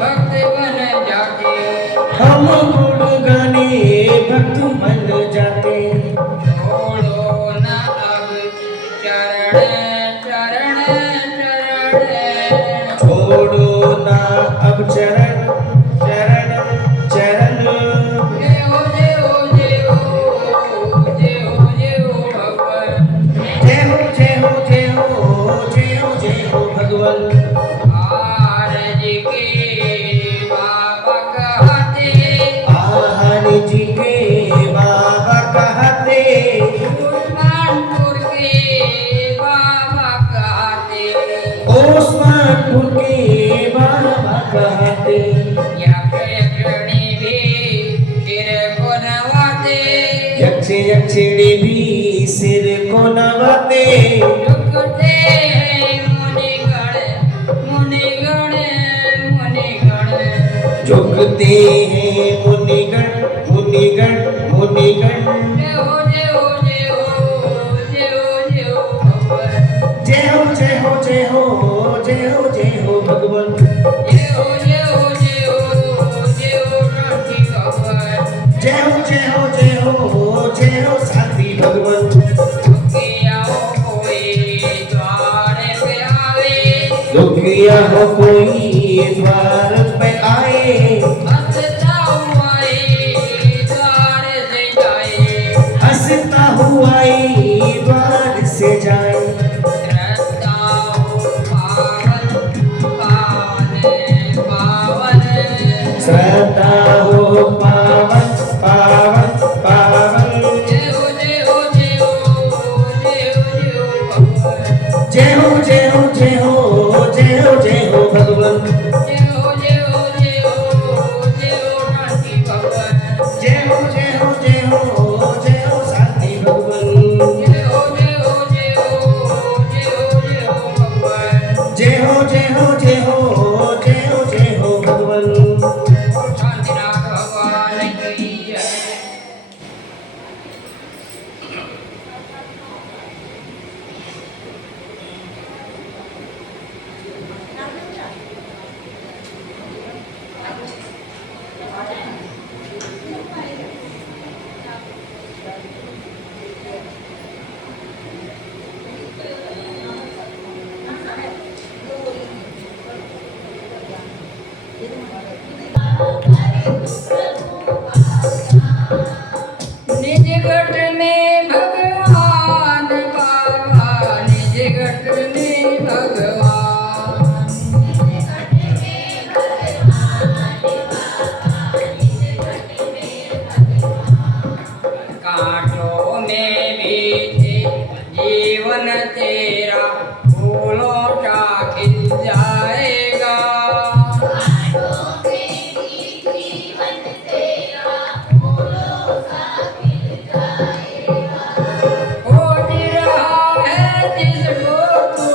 भक्त बन जाते। हम गुण गाने भक्त बन जाते। छोड़ो न अब चरण चरण चरण। छोड़ो ना अब चरण चरण चरण। जय हो जय हो जय हो जय हो जय हो भगवान। जय हो जय हो जय हो जय हो जय हो भगवान। आरज के बाबा कहते। आहार जी के बाबा कहते। उस्मानपुर के बाबा कहते। ओस्मानपुर के बाबा कहते। यक्षिणी भी सिर को नवाते। यक्षिणी भी सिर को नवाते। झुकते हैं मुनिगण मुनिगण मुनिगण। झुकते हैं मुनिगण मुनिगण मुनिगण। जय हो जय हो जय हो जय हो जय हो भगवान। जय हो जय हो जय हो जय हो जय हो भगवान। जय हो जय हो जय हो जय हो शांति भगवान। जय हो जय हो जय हो जय हो शांति भगवान। दुखिया हो कोई द्वार पे आवे। दुखिया हो कोई द्वार पे आए। हंसता हुआ द्वार से जाए। हंसता हुआ द्वार से जाए। रास्ता हो पावन पावन पावन। श्रद्धा हो पावन पावन पावन। जय हो जय हो जय हो जय हो जय हो भगवान। जय हो जय हो जय हो जय हो जय हो भगवान। जय हो जय हो जय हो जय हो शांति भगवान। जय हो जय हो जय हो जय हो शांति भगवान। जय हो जय हो जय हो जय हो जय हो भगवान। जय हो जय हो जय हो जय हो जय हो भगवान। और शांतिनाथ भगवान की जय। निज घट में भगवान बाबा निज घट में भगवान। कांटों में भी थे जीवन तेरा फूलों का खिल जाएगा। खोज रहा है जिसको तू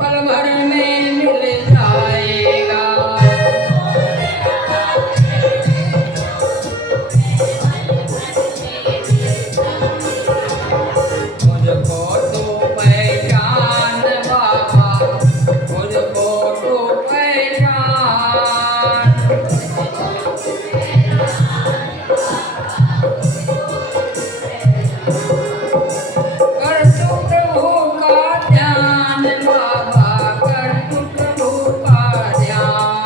पल भर में मिल जाएगा। मुझको तू पहचान बाबा मुझको तू पहचान। कर तू प्रभु का ध्यान बाबा कर तू प्रभु का ध्यान।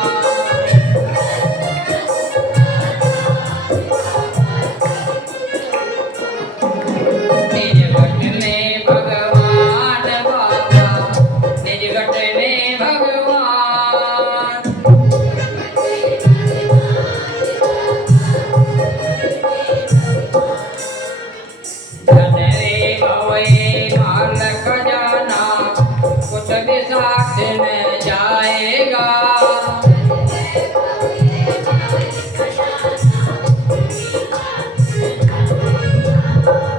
निज घट में भगवान बाबा निज घट में भगवान। धन रे भवे माल खजाना कुछ भी साथ न जाएगा।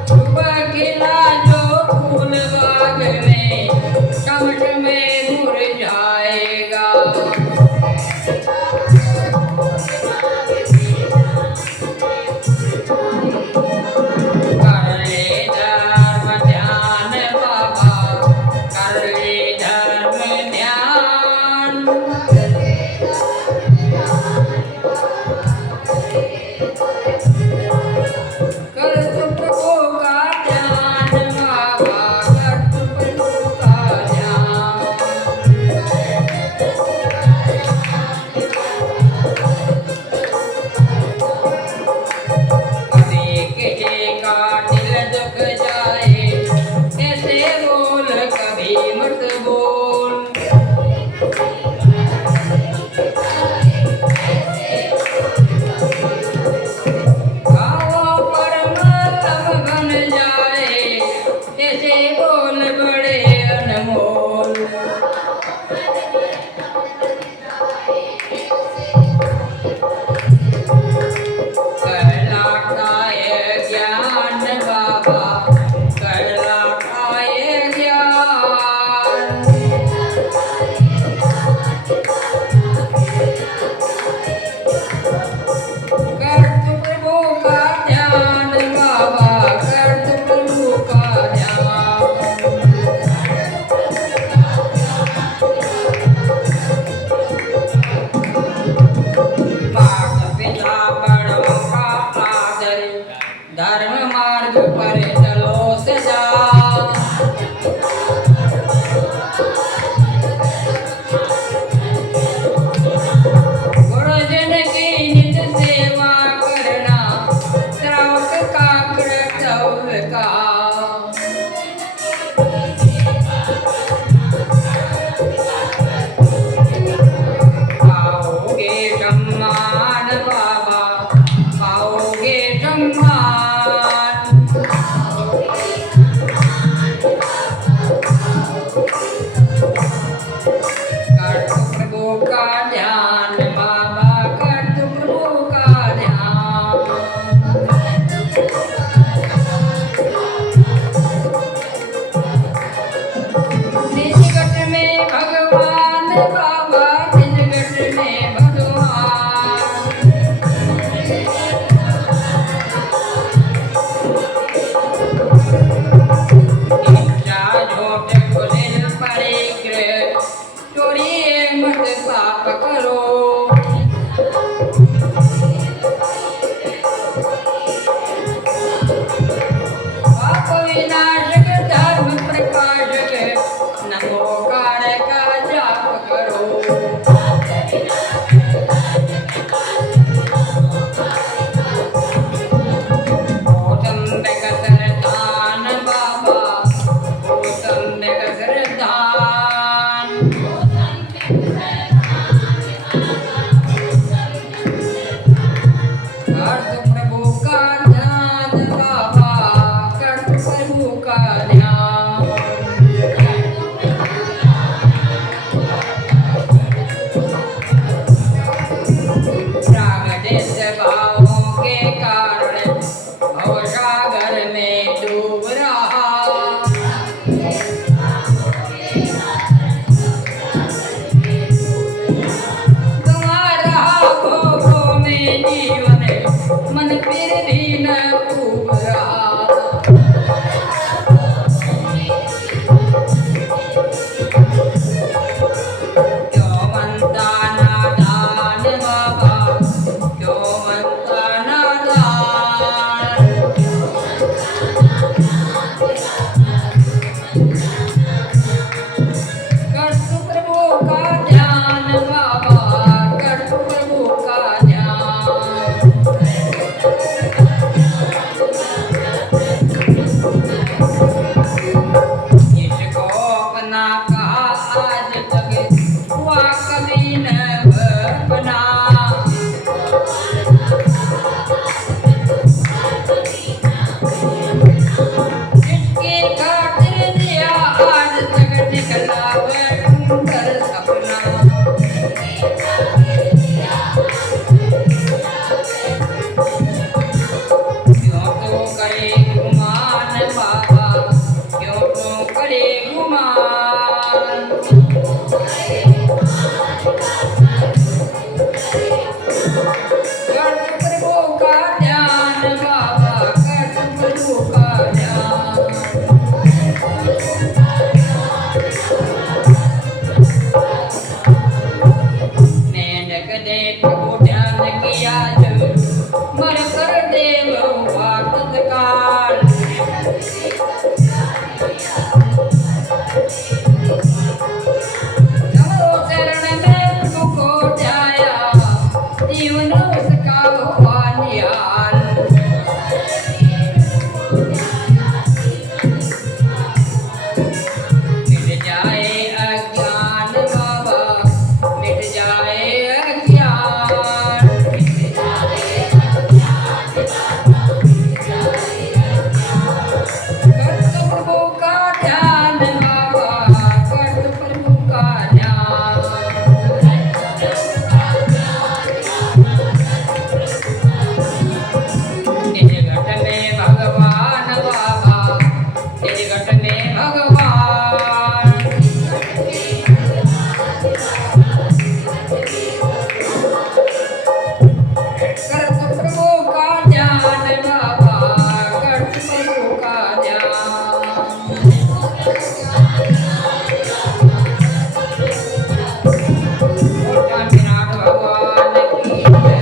सुबह खिला जो फूल बाग में कमट में मुरझाएगा। कर ले धर्म ध्यान बाबा कर ले धर्म ध्यान। जाप करो। पाप विनाशक धर्म प्रकाशक नमो कार का जाप करो। गौतम कसरदान बाबा गौतम कसरदान। कर तू प्रभु का ध्यान बाबा कर तू प्रभु का ध्यान। राग देश भावों के कारण भवसागर में डूब रहा। गंवा रहा भोगों में जीवन मन फिर भी न डूब रहा। क्यों बनता नादान बाबा क्यों बनता नादान। कर तू प्रभु का ध्यान बाबा कर तू प्रभु का ध्यान। इसको अपना कहा आज तक हुआ कभी न बना। जिसकी खातिर दिया आज तक निकला वह सुंदर सपना। क्यों तो करे गुमान बाबा क्यों तो करे गुमान। कर तू प्रभु का ध्यान बाबा कर तू प्रभु का ध्यान। मेंढक दे प्रभु ध्यान किया जब मर कर देव हुआ तत्काल। नमो शरण में प्रभु को ध्याया जीवन उसका हुआ निहाल। मिट जाए अज्ञान बाबा मिट जाए अज्ञान। कर तू प्रभु का ध्यान बाबा कर तू प्रभु का ध्यान। निज घट में भगवान बाबा निज घट में भगवान। कर तू प्रभु का ध्यान बाबा कर तू प्रभु का ध्यान। मोटा विराट भगवान की जय।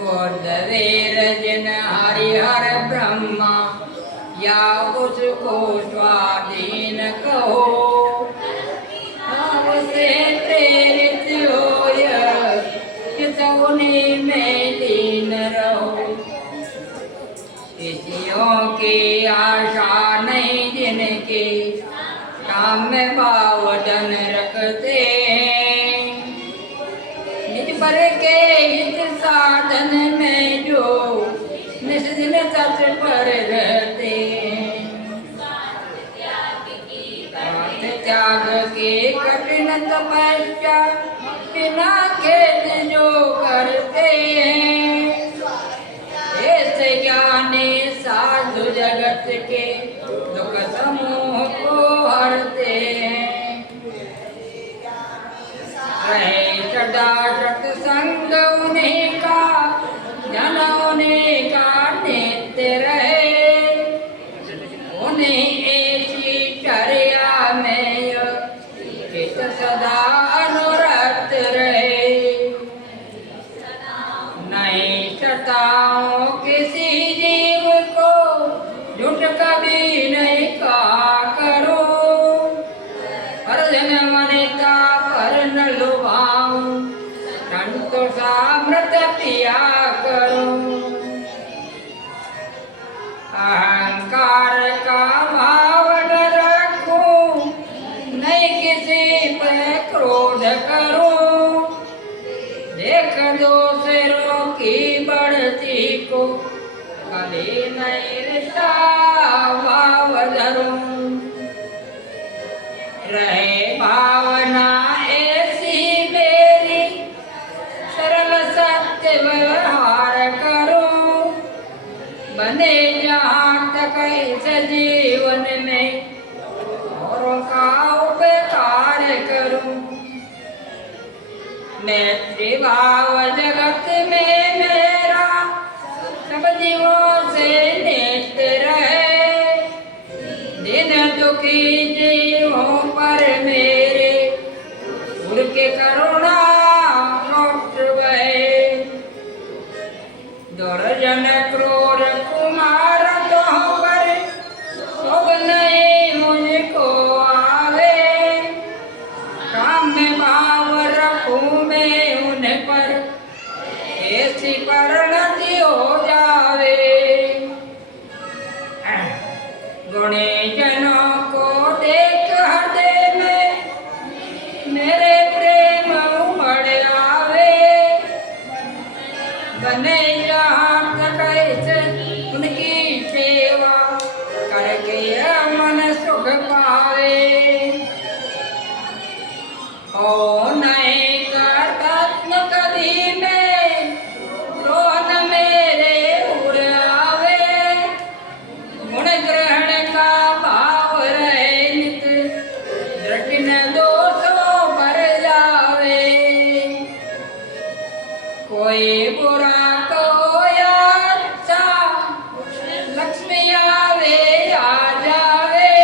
गोदवेर जिन हरिहर ब्रह्मा या उसको स्वाधीन कहो। से प्रेरित होय किस उन्हीं में लीन रहो। किसियों की आशा नहीं जिनके काम में बावधन रखते हैं। निज पर के हित साधन में जो निज दिन सच पर रहते पाठ त्याग के कठिन तपस्या बिना खेद जो करते हैं ऐसे ज्ञानी साधु जगत के दुख समूह को हरते हैं रहे सदा सत्संग उन्हीं का जन उन्हीं का नित्य रहे उन्हीं ऐसी चर्या में चित सदा अनुरक्त रहे नहीं सताओ किसी जीव को झूठ कभी नहीं कहा करो पर जन वनिता पर न लुभाओ संतोषामृत पिया करो अहंकार का भाव न रखो नहीं किसी पर क्रोध करो देख दूसरों की बढ़ती को कभी नहीं रिश्ता भाव धरो रहे भावना ऐसी मेरी सरल सत्य व्यवहार करो बने जहाँ तक इस जीवन में औरों का उपकार करो मैत्री भाव जगत में मेरा सब जीवों से नित्य रहे दिन दुखी जीवों पर मेरे उनके करुणा मोक्ष बहे दुर्जन क्रूर कुमार तो पर शोभ नहीं मुझको आवे काम में भाव रखूं मैं उन पर ऐसी परिणति हो जावे गुणी जनों को देख हृदय में मेरे प्रेम उमड़ आवे बने जहाँ तक ऐसे उनकी सेवा करके मन सुख पावे ओ नहीं करतत्न कभी में रोहन मेरे उड़ आवे गुण ग्रहण का भाव रहे नित दृष्टि न दोषों पर जावे कोई बुरा को या अच्छा लक्ष्मी आवे आ जावे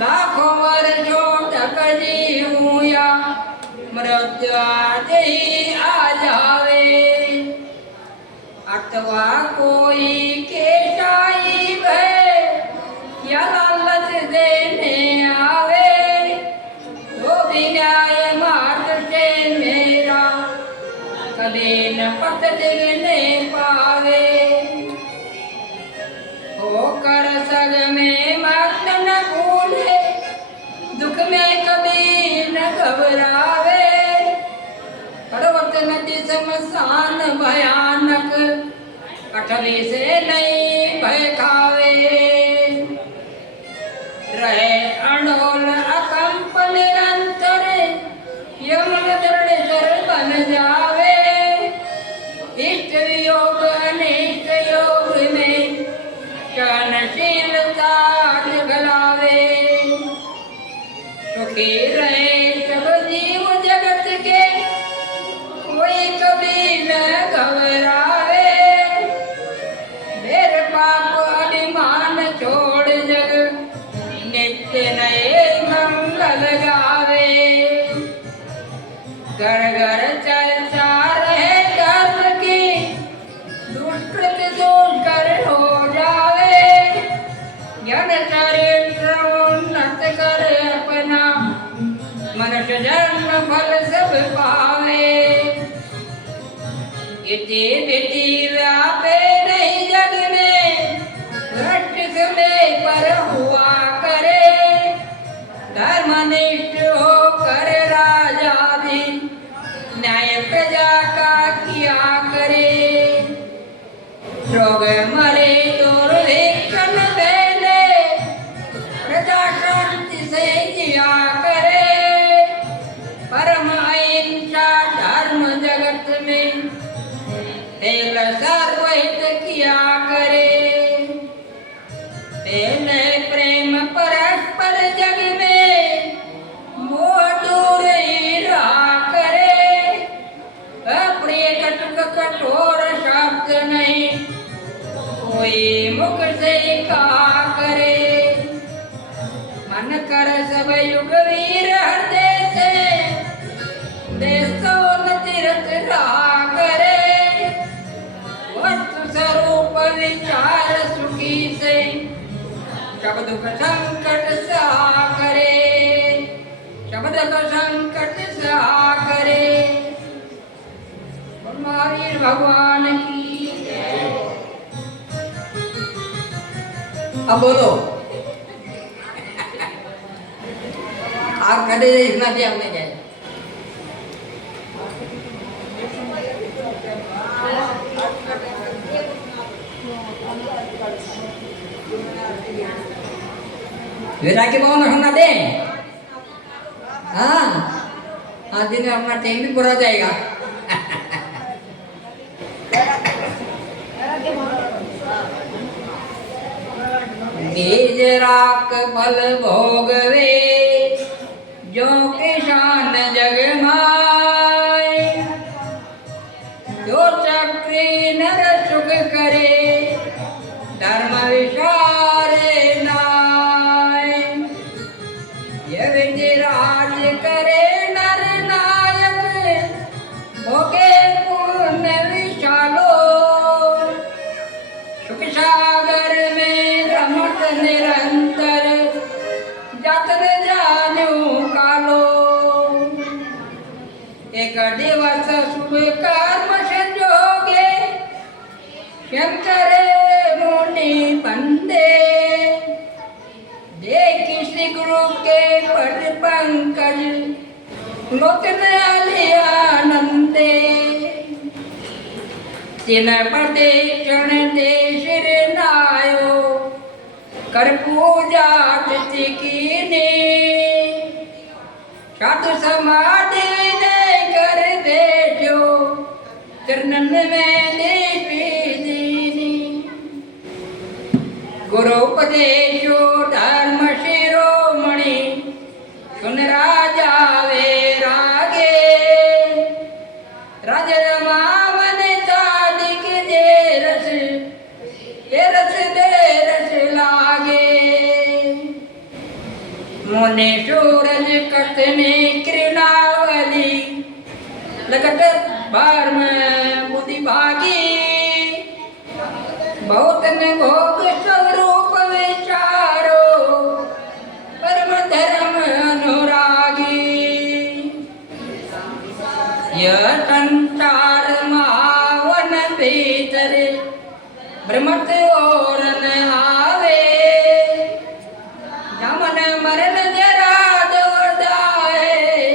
लाखों वर्षों तक जीऊं या मृत्यु आते ही आ जावे अथवा कोई केशाई भय या लालच देने आवे तो भी न्याय मार्ग से मेरा कभी न पथ दिखने पावे होकर सग में मग्न न भूले दुख में कभी न घबरावे पर्वत नदी शमशान भयानक कठरी से नहीं भय खावे रहे अनोल अकंप निरंतर यमन दृढ़ सर बन जावे इष्ट वियोग अनिष्ट योग में सहनशीलता निगलावे सुखी रहे सब जीव जगत के कोई कभी न घबरावे मेरे पाप अभिमान छोड़ जग नित्य नए मंगल गावे घर घर चर्चा रहे धर्म की दुष्कृत दुष्कर हो जावे ज्ञान चरित्र उन्नत कर अपना मनुष्य जन्म फल सब पावे इति विधि व्यापे नहीं जग में भ्रष्ट समय पर हुआ करे धर्मनिष्ठ होकर राजा भी न्याय प्रजा का किया करे रोग मरे दुर्भिक्षण फैले, प्रजा शांति से जिया करे, परम अहिंसा धर्म जगत में तेल सर्वहित किया करे। तेल प्रेम परस्पर जग में मोह दूर ही रहा करे, अप्रिय कटुक कठोर शब्द नहीं कोई मुख से कहा करे। मन कर सब युग वीर हृदय से, देशो न तीर्थ रहा करे, वस्तु स्वरूप विचार सुखी से, सब दुख संकट सहा करे, सब दुख संकट सहा करे। महावीर भगवान की जय। अब बोलो आप कदे इतना दिया हमने क्या विरागी भाव हम ना दें। हाँ आज दिन में अपना टाइम भी पूरा हो जाएगा। बीज राख फल भोगवे, जो किसान जग माय, जो चक्री नर सुख करे, धर्म विचारे नाय। ये विधि राज करे नर नायक, होके पुण्य विशालो, सुख सागर में रमत निरंतर, जतन जानू कालो। एक दिवस शुभ कर्म संजोगे, शंकर मुनि बंदे, देखी श्री गुरु के पद पंकज, लोचन आनंदे। तिन पदे क्षण दे शिर नायो, कर पूजा तिथि कीने, साधु समाधि विनय कर बैठो, चरणन में देवी दीनी। गुरु उपदेशो धर्म शिरोमणि, सुन राजा वैरागे, राजा रमावन चादिक जे रस, ये रस दे रस लागे। मुनि सूरज कथने कृणावली, लगत भर्म बुद्धि भागी, बहुत न भोग स्वरूप विचारो, परम धर्म अनुरागी। यह संसार महावन भीतर, भ्रमत और न आवे, जमन मरण जरा दौड़ जाए,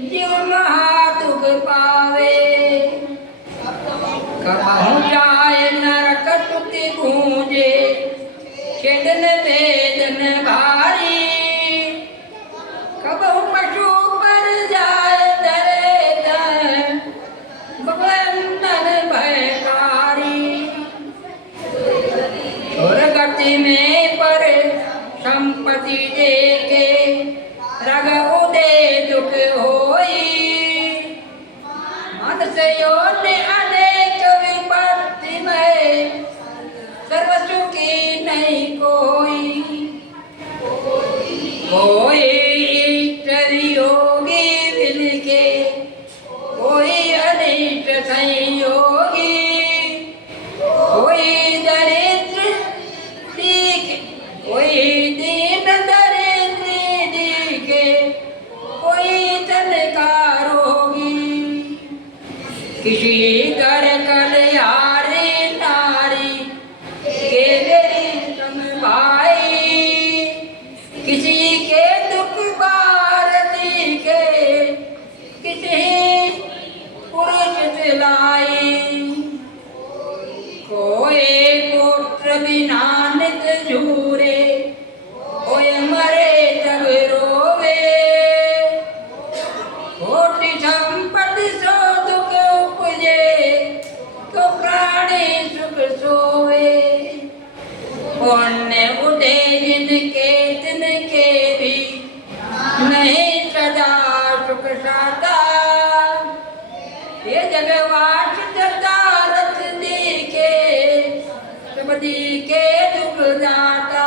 जीव महा दुख पावे। कबहु जाए नरक तुति गूंजे, खेदन वेदन भारी, कबहु पशु पर जाए धरे धर, बंधन भयकारी। और गति में पर संपत्ति देके, रग उदय दुख होई, मनुष्य योनि अनेक विपत्ति में, सर्व सुखी नहीं कोई। कोई इष्ट वियोगी मिलके, कोई अनिष्ट संयोगी, कोई दरिद्र कोई दीन दरिद्र कभी नानक झूरे ओए मरे जब रोवे कोटि संपत्ति सो दुख उपजे तो प्राणी सुख सोवे पुण्य उठे जिनके तिनके भी नहीं सदा सुख साता ये जगवास दरदारत दिखे सब दिखे दुख दाता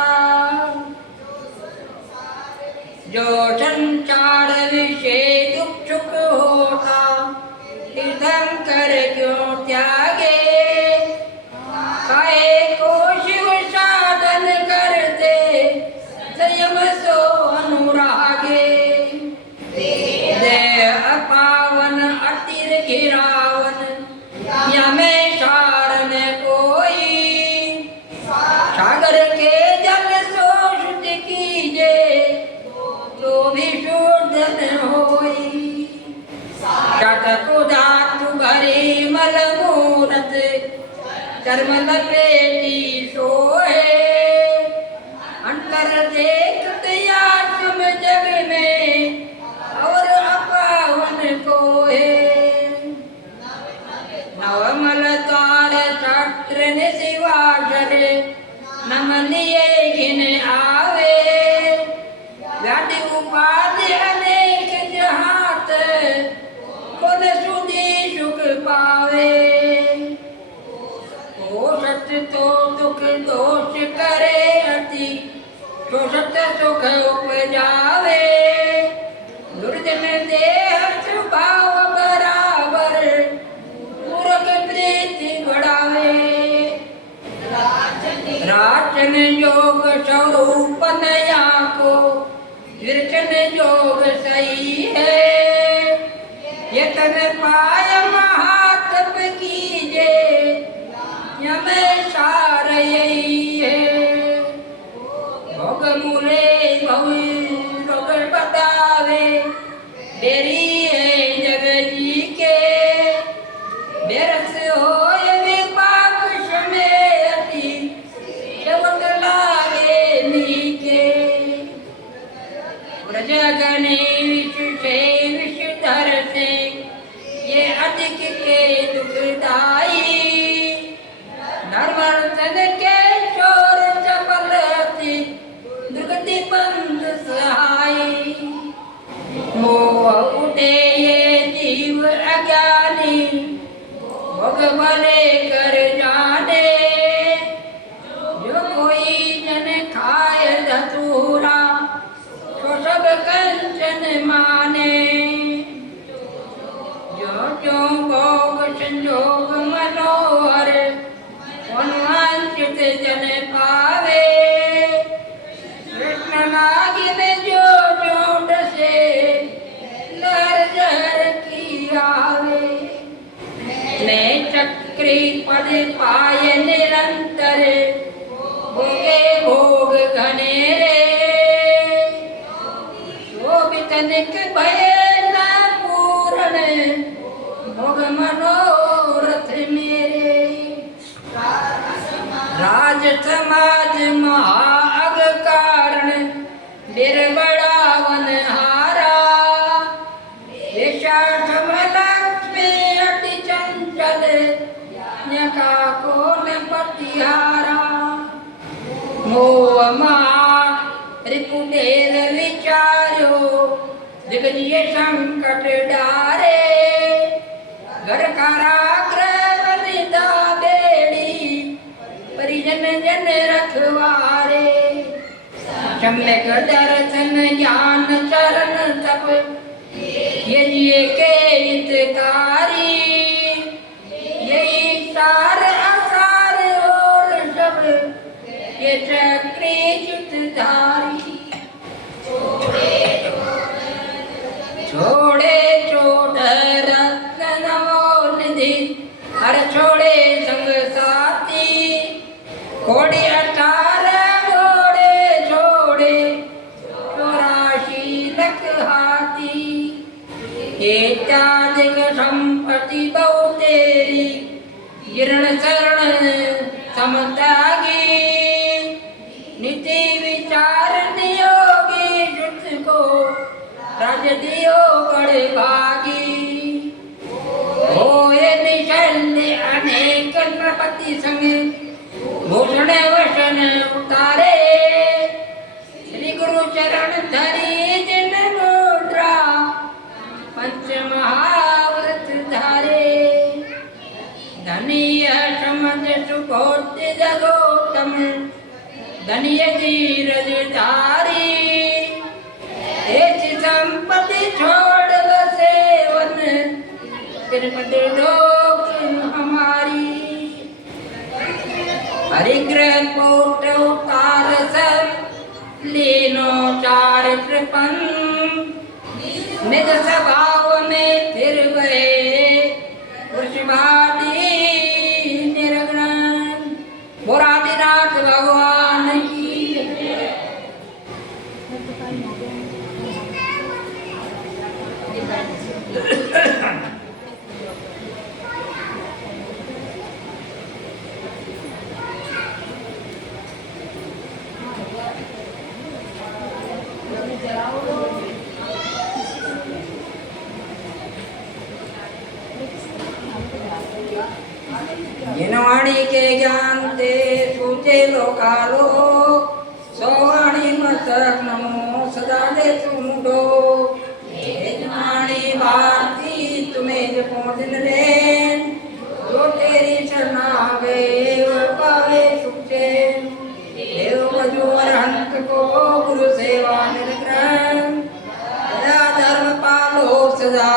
जो संसार विषय दुख सुख होता तीर्थंकर क्यों त्यागे काहे को शिव साधन करते संयम सो अनुरागे देह पावन अतिर घिरावन यमे सार में कोई सागर के जल सो शुद्ध कीजे तो भी शुद्ध न होई चटकु धातु भरी मल मूरत चर्म लपेटी सोए अंतर देखत आत्म जग में और अपावन कोहे नवमल द्वार छत्र शिवाकर नमनिए घिन आवे व्याधि उपाधि अनेक जहात कुल सुधी सुख पावे सत्य तो दुख दोष करे अति तो सत्य सुख उपजावे दुर्जन देह स्वभाव बराबर मूर्ख प्रीति बढ़ावे राजन योग स्वरूप नया को कीर्तन योग सही है यतन पाय महातप कीजे यमे सार यही है भोग मूले भवी रोग बतावे डेरी है जग जी के बेरस होय विपाक समेति सेवक लागे नीके व्रजगणे विषु से विषधर से ये अधिक के दुखदाई नर्मर्दन के चोर चपलती दुर्गति बंद सहाय मोह उठे ये जीव अज्ञानी भोग भले कर जाने जो कोई जन खाए धतूरा तो सब कंचन माने जो जो भोग संजोग मनोहर अनुवांछित जन पावे कृष्ण नागिन जो जोड़ से लहर जहर की आवे ने चक्री पद पाए निरंतर भोगे भोग घनेरे शोभित निक भय न पूर्ण भोग मनोरथ मेरे राज समाज महाअग कारण निर्बड़ावन हारा लक्ष्मी अति चंचल यका को न पतिहारा मोह महा रिपुदेर विचारो दिग्विजय संकट डारे घर कारागृह निदा बेड़ी परिजन जन रखवारे सम्यक दर्शन ज्ञान चरण तप ये के हितकारी यही सार असार और सब ये चक्री चितधारी छोड़े चोट रत्न निधि हर छोड़े संग साथी कोड़ी 18 घोड़े छोड़े 84 लख हाथी ये त्याग संपत्ति बहु तेरी गिरण शरण समतागी जो बड़े भागी होए निशल्य अनेक नृपति संगे भूषण वसन उतारे श्री गुरु चरण धरी जिन मुद्रा पंच महाव्रत धारे धनीय समझ सुबोध जगोतम धनीय धीरज धारी ऐसी संपत्ति छोड़ बसे वन तिरपति लोक हमारी हरिग्रह कोट उतार सब लीनो चार कृपन निज स्वभाव में फिर गए वृषभादि निर्गुण बोरादिनाथ भगवान की जिनवाणी के ज्ञान ते सूचे लोकालो सोवाणी मस्तक नमो सदा दे तुमडो जिनवाणी भारती तुम्हें जपो दिन रेन जो तेरी शरणा गए वो पावे सुखे देव बजो अरहंत को गुरु सेवा निर्ग्रहण दया धर्म पालो सदा